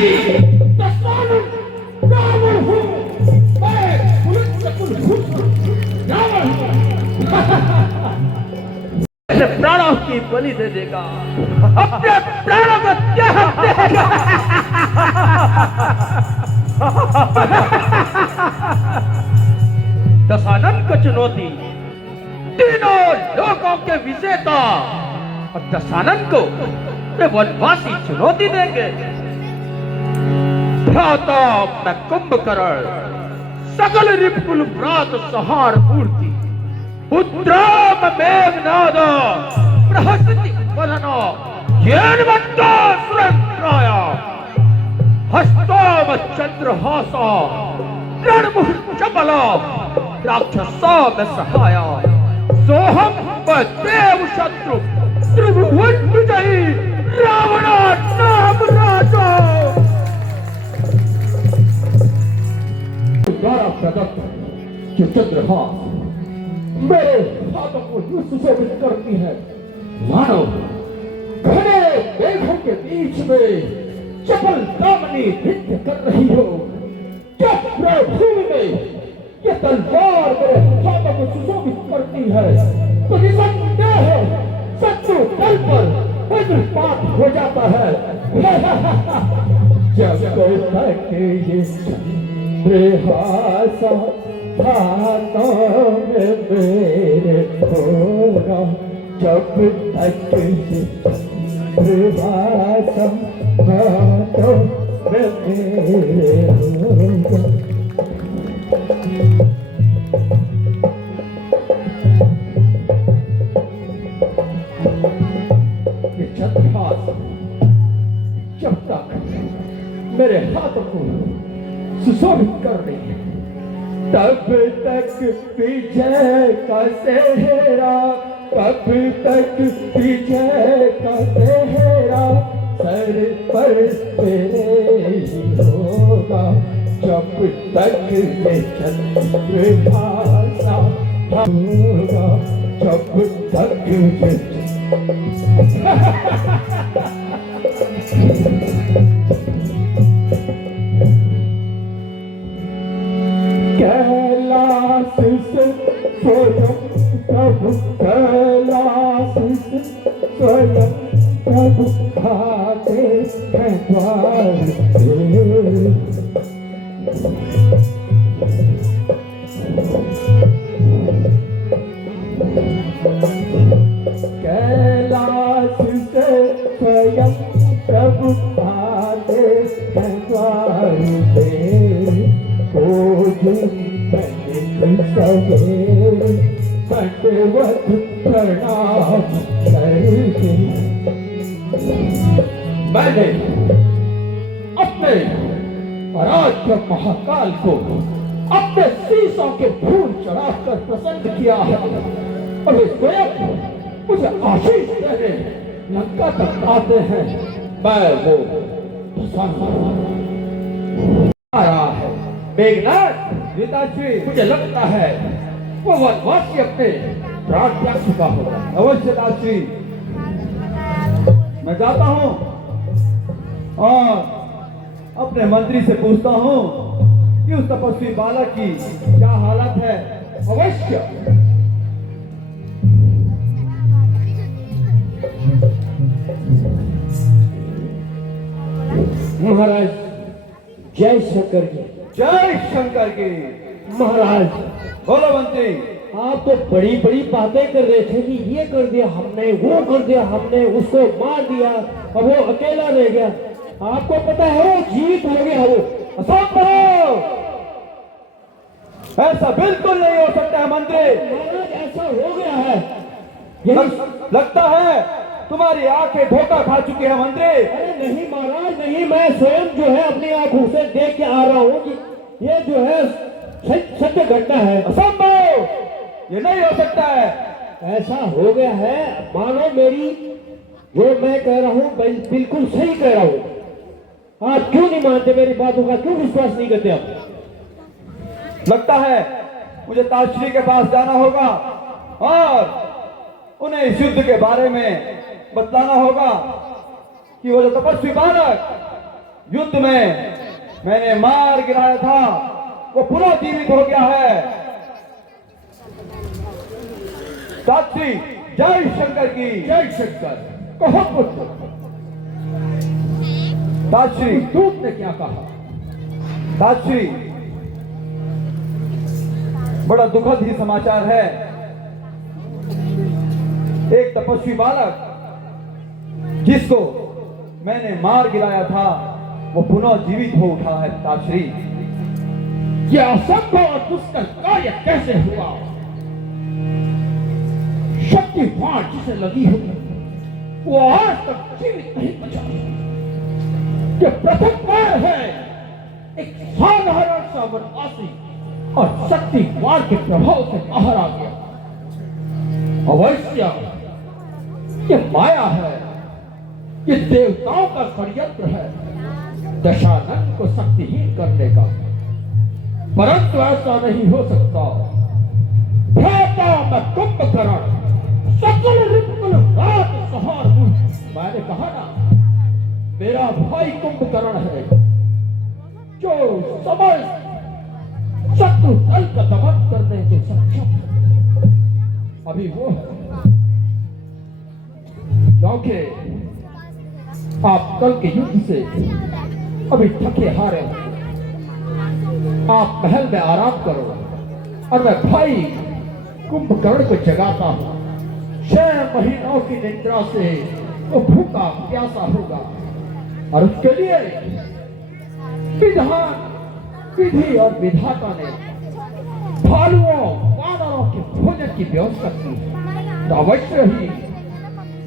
दशानन रावण हूँ मैं, कुल रावण हूँ। अपने प्राणों की बलि दे देगा, अपने प्राणों को त्याग देगा। दशानन को चुनौती, तीनों लोकों के विजेता और दशानन को वे वनवासी चुनौती देंगे। भ्राता मैं कुंभकर्ण, सकल रिपुकुल भ्रात संहार मूर्ति, पुत्राम मेघनाद बृहस्पति वदनो येनवंतो सुरंत्राय, हस्ताम चंद्रहासा रणमुख चपल राक्षसाम सहाय, सोहम देव शत्रु त्रिभुवन विजयी रावण नाम राजा। द्वारा प्रदत्त जो चंद्रहास मेरे हाथों को यूं सुशोभित करती है, मानो घने मेघों के बीच में चपल दामनी नृत्य कर रही हो। जब प्रभुमि में ये तलवार मेरे हाथों को सुशोभित करती है तो निसंदेह शत्रु दल पर वज्रपात हो जाता है। जब तक ये चंद्रहासा हाथों में मेरे होगा, जब तक ये चंद्रहासा हाथों में मेरे होगा। ये चंद्रहास जब तक मेरे हाथों को सुशोभित कर रही है, तब तक विजय का सेहरा, तब तक विजय का सेहरा सर पर तेरे ही होगा। जब तक ये चंद्रहासा होगा, जब तक ये कैलाश से स्वयं प्रभु, कैलाश से स्वयं प्रभु आते हैं द्वार पे। कैलाश से स्वयं प्रभु आते हैं द्वार पे। सवेरे दंडवत प्रणाम करके मैंने अपने राज्य महाकाल को अपने शीशों के फूल चढ़ाकर प्रसन्न किया है और वे स्वयं मुझे आशीष देने लंका तक आते हैं। मैं वो आ रहा है। मेघनाथ पिताश्री, मुझे लगता है वो वनवासी अपने प्राण त्याग चुका होगा। अवश्य दासी, मैं जाता हूँ और अपने मंत्री से पूछता हूँ कि उस तपस्वी बालक की क्या हालत है। अवश्य। महाराज जय शंकर जी। जय शंकर की। महाराज बोलो मंत्री। आप तो बड़ी बड़ी बातें कर रहे थे कि ये कर दिया हमने, वो कर दिया हमने, उसको मार दिया और वो अकेला रह गया। आपको पता है वो जीवित हो गया। वो असंभव, ऐसा बिल्कुल नहीं हो सकता है मंत्री। महाराज ऐसा हो गया है। लगता है तुम्हारी आंखें धोखा खा चुकी है मंत्री। अरे नहीं महाराज नहीं, मैं स्वयं जो है अपनी आंखों से देख के आ रहा हूँ कि ये जो है सत्य घटना है। असंभव, ये नहीं हो सकता है। ऐसा हो गया है, मानो मेरी जो मैं कह रहा हूँ बिल्कुल सही कह रहा हूँ। आप क्यों नहीं मानते मेरी बातों का, क्यों विश्वास नहीं करते आप? लगता है मुझे ताजश्री के पास जाना होगा और उन्हें इस युद्ध के बारे में बतलाना होगा कि वो जो तपस्वी बालक युद्ध में मैंने मार गिराया था वो पुनः जीवित हो गया है। साक्षी जय शंकर की जय शंकर। कहो पुत्र, साक्षी दूत ने क्या कहा? साक्षी बड़ा दुखद ही समाचार है। एक तपस्वी बालक जिसको मैंने मार गिराया था वो पुनः जीवित हो उठा है। ताश्री यह असंभव और दुष्कर कार्य कैसे हुआ? शक्तिवान जिसे लगी हो वो आज तक जीवित नहीं बचा। यह प्रथम बार है एक साधारण सा वनवासी और शक्तिवान के प्रभाव से बाहर आ गया। अवश्य यह माया है, ये देवताओं का षड्यंत्र है दशानन को शक्तिहीन करने का। परंतु ऐसा नहीं हो सकता। भ्राता मैं कुंभकर्ण सकल रिपुल रात सहार हूं। मैंने कहा ना, मेरा भाई कुंभकर्ण है जो समय शत्रु दल का दमन करने के सक्षम है। अभी वो है क्योंकि आप कल के युद्ध से अभी थके हारे हो। आप महल में आराम करो और मैं भाई कुंभकर्ण को जगाता हूं। 6 महीनों की निद्रा से वो भूखा प्यासा होगा और उसके लिए विधान विधि और विधाता ने भालुओं वानरों के भोजन की व्यवस्था की है। तो अवश्य ही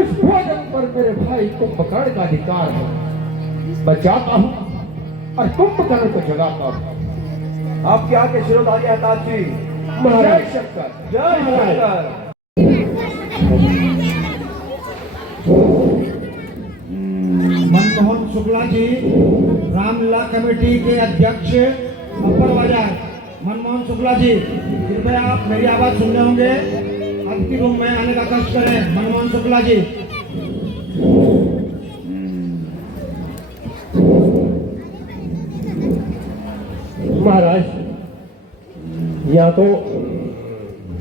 इस भोजन पर मेरे भाई कुंभकर्ण का अधिकार है। मैं जाता हूं और कुंभकर्ण को जगाता हूं। आपके आगे शिरोधार्य है ताश्री। जय शंकर। जय शंकर। मनमोहन शुक्ला जी, रामलीला कमेटी के अध्यक्ष अपर बाजार मनमोहन शुक्ला जी, कृपया आप मेरी आवाज सुन रहे होंगे, अतिथि रूम में आने का कष्ट करें। मनमोहन शुक्ला जी। महाराज यहाँ तो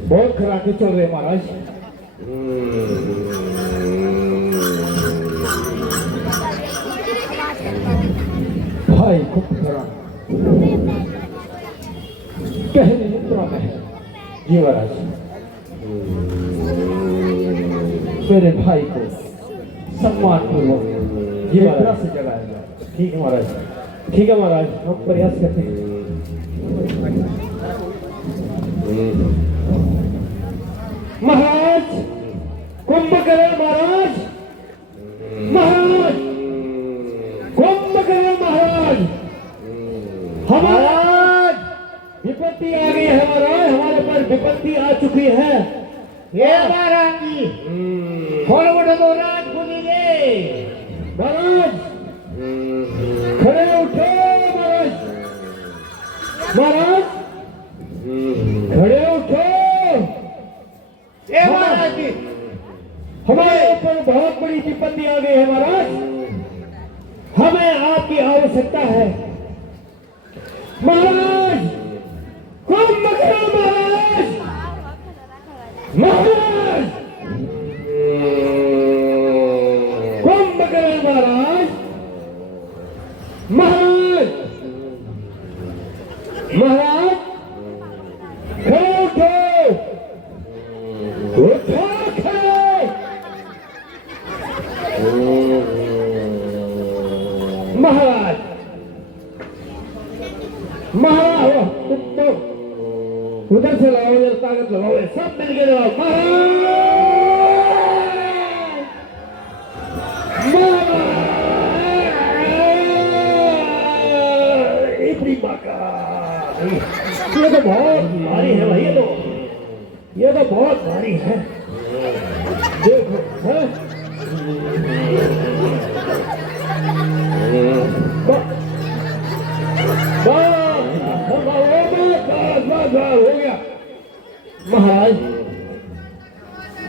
बहुत खराटे चल रहे महाराज। भाई कुंभकर्ण गहरी निद्रा में है। जी महाराज। मेरे भाई को सम्मान पूर्वक जी निद्रा महाराज। से जगाया जाए। ठीक है महाराज, ठीक है महाराज, हम प्रयास करते हैं। महाराज कुंभकर्ण महाराज, महाराज कुंभकर्ण महाराज, महाराज विपत्ति आ गई है महाराज, हमारे पर विपत्ति आ चुकी है। ये महाराज जी, थोड़ा मोटा तो रात खुलेंगे। महाराज खड़े उठो महाराज, महाराज खड़े उठो। ये महाराज जी, हमारे ऊपर बहुत बड़ी विपत्ति आ गई है महाराज, हमें आपकी आवश्यकता है महाराज। कुंभकर्ण महाराज, महाराज कुंभकर्ण महाराज, महाराज, महाराज खड़े उठो, उठो खड़े। महाराज, महाराज तुम तो उधर से लगाओ, इधर ताकत लगाओ, सब मिलके लगाओ। महाराज, ये तो बहुत भारी है भाई, ये तो बहुत भारी है। देखो है? हो गया महाराज,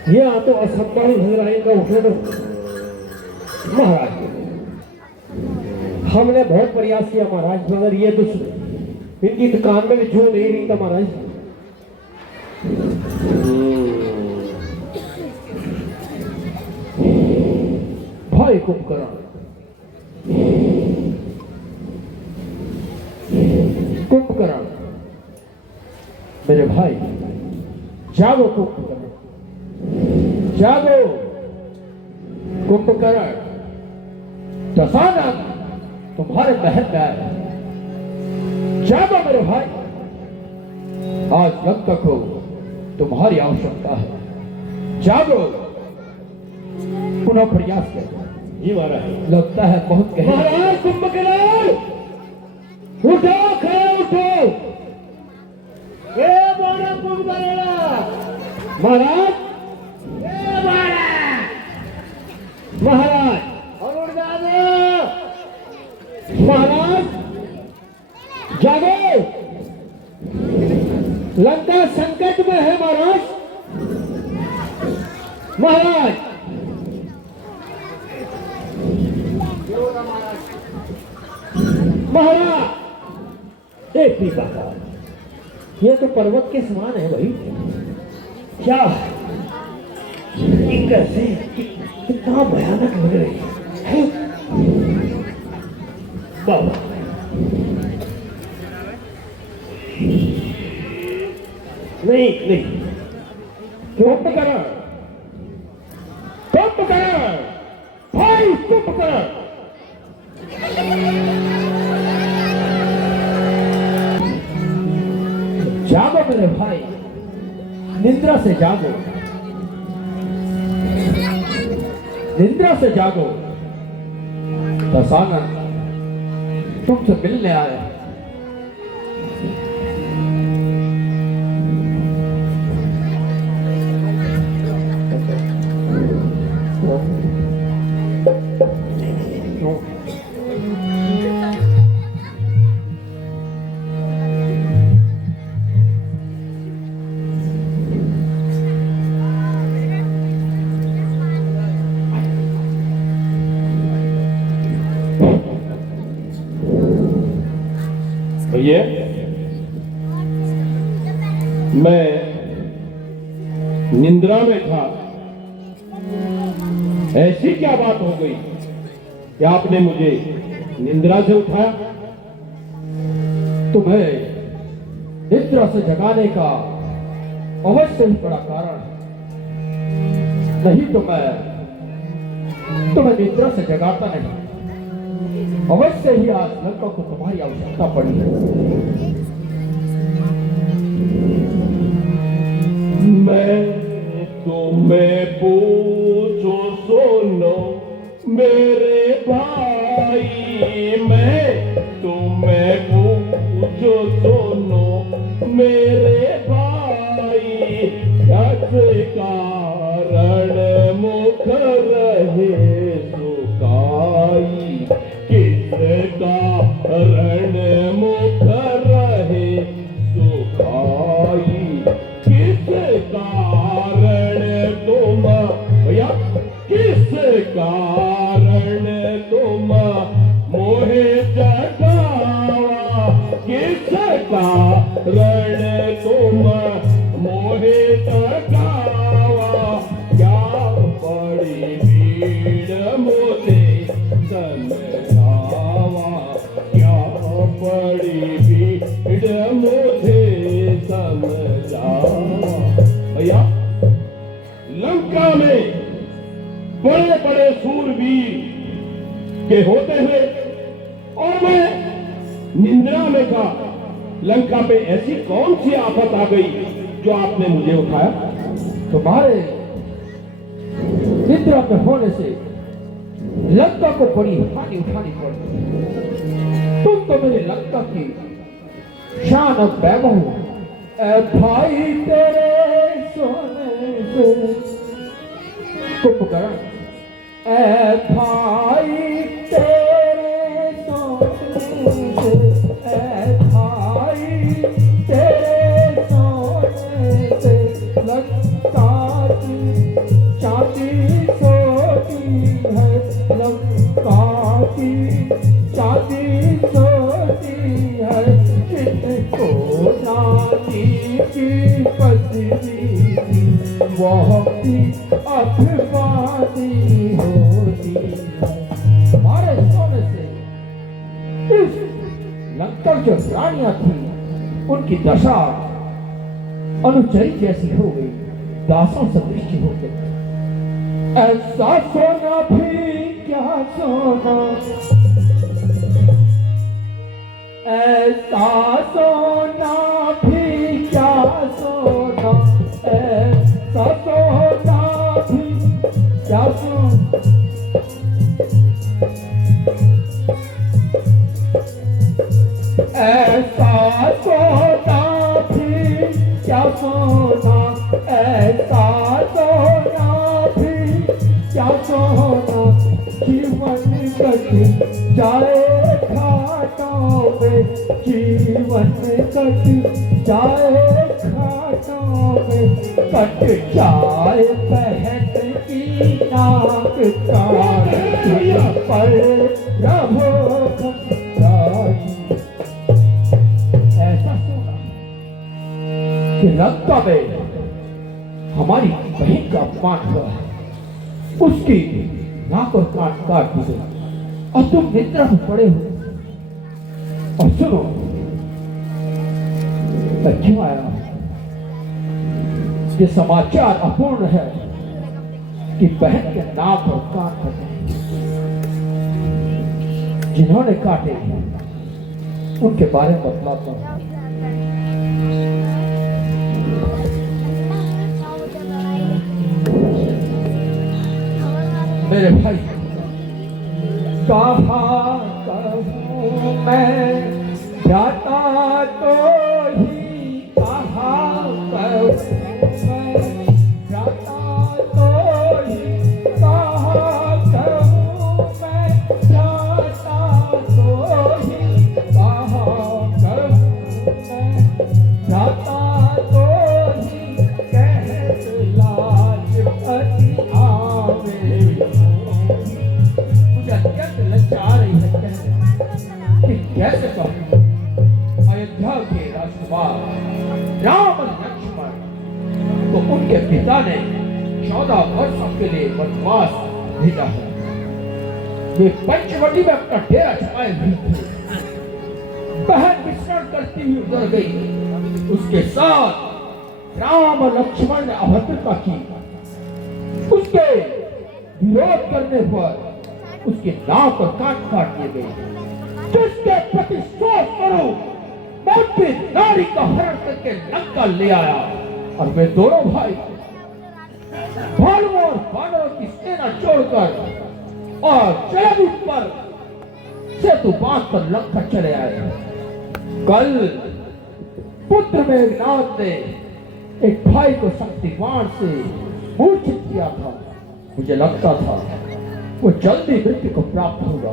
ये तो असंभव लग रहा है इनका उठने। तो महाराज हमने बहुत प्रयास किया महाराज, मगर ये तो इनकी दुकान में भी जो नहीं रही था महाराज। भाई कुंभकर्ण, कुंभकर्ण मेरे भाई, जागो कुंभकर्ण, जागो कुंभकर्ण। दशानन तुम्हारे महल में आए, जागो मेरे भाई, आज लंका को तुम्हारी आवश्यकता है, जागो, पुनः प्रयास करो। जी महाराज। लगता है बहुत गहरी। महाराज कुंभकर्ण उठो, खड़े उठो। ए बड़ा कुंभकर्ण महाराज, ए बड़ा महाराज, और उठ जाओ महाराज, जागो, लंका संकट में है महाराज। महाराज महाराज, एक भी बात, ये तो पर्वत के समान है भाई। क्या ये कैसे कितना भयानक लग रही है बाबा। नहीं नहीं, कुंभकर्ण, कुंभकर्ण, भाई कुंभकर्ण, जागो मेरे भाई, निद्रा से जागो, निद्रा से जागो। दशानन तुमसे मिलने आए। ये मैं निंद्रा में था, ऐसी क्या बात हो गई कि आपने मुझे निंद्रा से उठाया? तुम्हें निद्रा से जगाने का अवश्य ही बड़ा कारण है, नहीं तो मैं तुम्हें निद्रा से जगाता नहीं। अवश्य ही आज लंका को तुम्हारी आवश्यकता पड़ी है। मैं तुम्हें पूछो सुनो मेरे भाई, मैं तुम्हें पूछो सुनो मेरे भाई, किस कारण मुख रहे सुखाई, किस कारण मुख रहे सुखाई, किस कारण तुम भैया, किस कारण तुम मोहे जगावा, किस कारण तुम मोहे जगावा, क्या पड़ी भीड़ मोते समझावा, क्या पड़ी भीड़ मोते समझावा। भैया, लंका में बड़े बड़े सूरवीर के होते हुए और मैं निंद्रा में था, लंका पे ऐसी कौन सी आफत आ गई जो आपने मुझे उठाया? तुम्हारे निद्रा में होने से लंका को बड़ी हानि उठानी पड़ी। तुम तो मेरी लंका की शान और वैभव हो। ए भाई तेरे सोने से कुंभकर्ण, ए भाई तेरे सोने से, ए भाई तेरे सोने से लंका की चांदी सोती है, लंका की चांदी बहुत अभिमानी होती हमारे सोने से इस लंका जो रानियां थी उनकी दशा अनुचरी जैसी हो गई, दासों सदृश हो गई। ऐसा सोना भी क्या सोना, ऐसा सोना भी क्या सोना, ऐसा सोना भी क्या सोना, ऐसा सोना भी क्या सोना, ऐसा सोना भी क्या सोना, जीवन कट जाए घाटों में, जीवन कट जाए घाटों में, कट जाए बहन की नाक का पर रहो ऐसा सोना कि लंका में हमारी बहन का अपमान हुआ, उसकी नाक और कान काट दिए और तुम निद्रा में पड़े हो। और सुनो, मैं क्यों आया? ये समाचार अपूर्ण है कि बहन के नाक और कान कटे, जिन्होंने काटे उनके बारे में बतलाता हूं। मेरे भाई, कहाँ कहूँ मैं जाता तो ही, कहाँ कहूँ मैं जाता तो ही, कहाँ कहूँ मैं जाता तो ही, कहाँ कहूँ मैं जाता तो ही, कहत लाज अति आवे। अत्यंत लज्जा रही है कहने कि कैसे कहूं अयोध्या के राजकुमार राम लक्ष्मण तो उनके पिता ने 14 वर्षों के लिए वनवास भेजा है। वे पंचवटी में अपना डेरा जमाए हुए थे। बहन विचरण करती हुई उतर गई, उसके साथ राम और लक्ष्मण ने अभद्रता की। उसके विरोध करने पर उसके नाक और कान काट दिए गए। जिसके प्रति सोच करो, मोटी नारी का हरण करके लंका ले आया और वे दोनों भाई भालुओं और बानरों की सेना छोड़कर और जलभूमि पर सेतु बांध कर लंका चले आए। कल पुत्र मेघनाद ने एक भाई को शक्तिवान से मूर्छित किया था। मुझे लगता था वो जल्दी मृत्यु को प्राप्त होगा,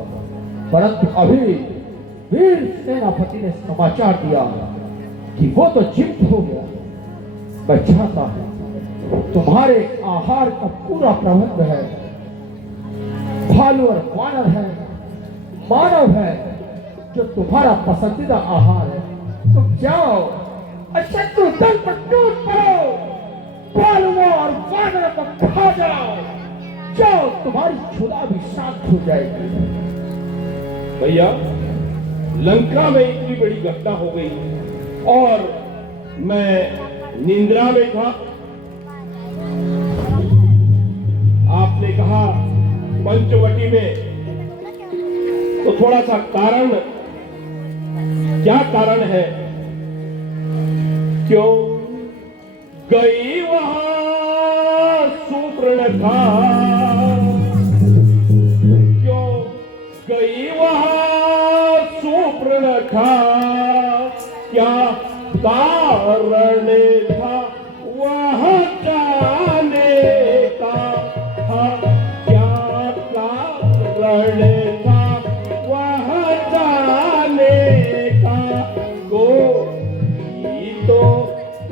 परंतु अभी वीर सेनापति ने समाचार दिया कि वो तो जीवित हो गया। मैं चाहता हूं तुम्हारे आहार का पूरा प्रबंध है, भालू और वानर है, मानव है जो तुम्हारा पसंदीदा आहार है। तुम जाओ शत्रु दल पर टूट पड़ो, भालुओं और वानर को खा जाओ, जाओ तुम्हारी क्षुधा भी शांत हो जाएगी। भैया, लंका में इतनी बड़ी घटना हो गई और मैं निंद्रा में था। आपने कहा पंचवटी में, तो थोड़ा सा कारण, क्या कारण है? क्यों गई वहां सुपर्णखा, क्यों गई वहां सुपर्णखा, क्या कारण था वहां जाने का, क्या कारण था वहां जाने का, कोई तो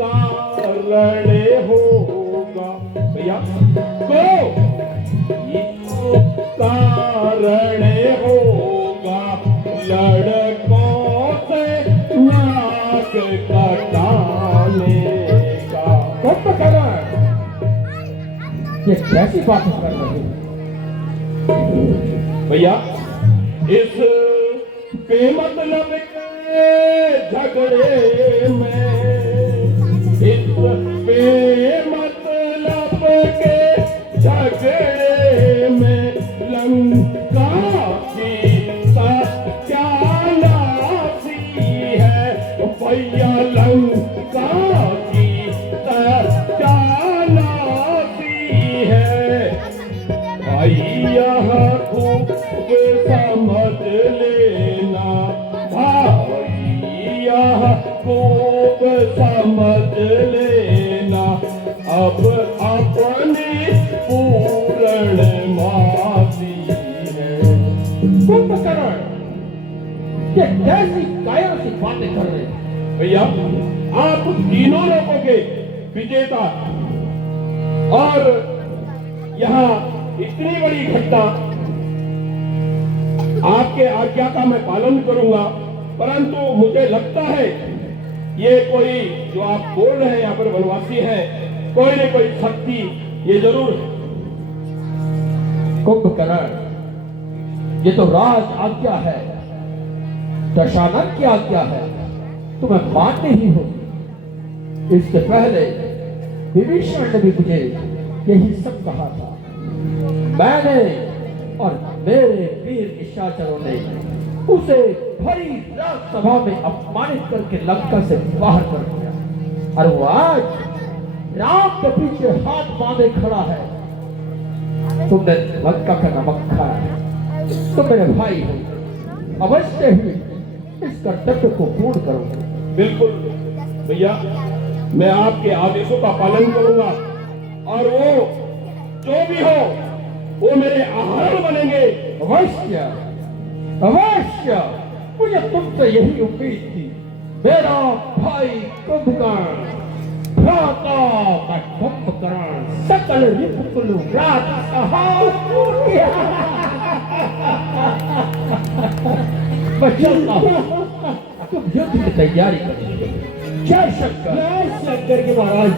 कारण होगा भैया, कोई तो कारण होगा, लड़कों से नाक कटाने का। कैसी बातें कर रहे हो? भैया इस बेमतलब के झगड़े में, इस बेमतलब के झगड़े में लंका की सत्यानाशी है भैया, लंका की सत्यानाशी है भैया, खूब समझ लेना भैया, खूब समझ लेना अब अपनी पूर्ण मासी है। कुंभकर्ण, ये कैसी कायर सी बातें कर रहे हैं? भैया आप तीनों लोगों के विजेता और यहाँ इतनी बड़ी घटना, आपके आज्ञा का मैं पालन करूंगा, परंतु मुझे लगता है ये कोई जो आप बोल रहे हैं यहाँ पर वनवासी है, कोई न कोई शक्ति ये जरूर है। कुंभकर्ण, ये तो राज आज्ञा है, दशानन की आज्ञा है, तुम्हें मानते ही हो। इसके पहले विभीषण ने भी मुझे यही सब कहा था। मैंने और मेरे वीर निशाचरों ने उसे भरी राजसभा में अपमानित करके लंका से बाहर कर दिया, और वो आज राम के पीछे हाथ बांधे खड़ा है। तुमने लंका का नमक खाया, तुम मेरे भाई हो, अवश्य ही इस कर्तव्य को पूर्ण करो। बिल्कुल भैया, मैं आपके आदेशों का पालन करूंगा, और वो जो भी हो वो मेरे आहार बनेंगे। अवश्य अवश्य, मुझे तुमसे यही उम्मीद थी। मेरा भाई कुंभकर्ण, भ्राता का कुंभकर्ण, सकल रिपुकुल राज बचलता हूं, तुम युद्ध की तैयारी करेंगे। जय शंकर। जय शंकर के महाराज।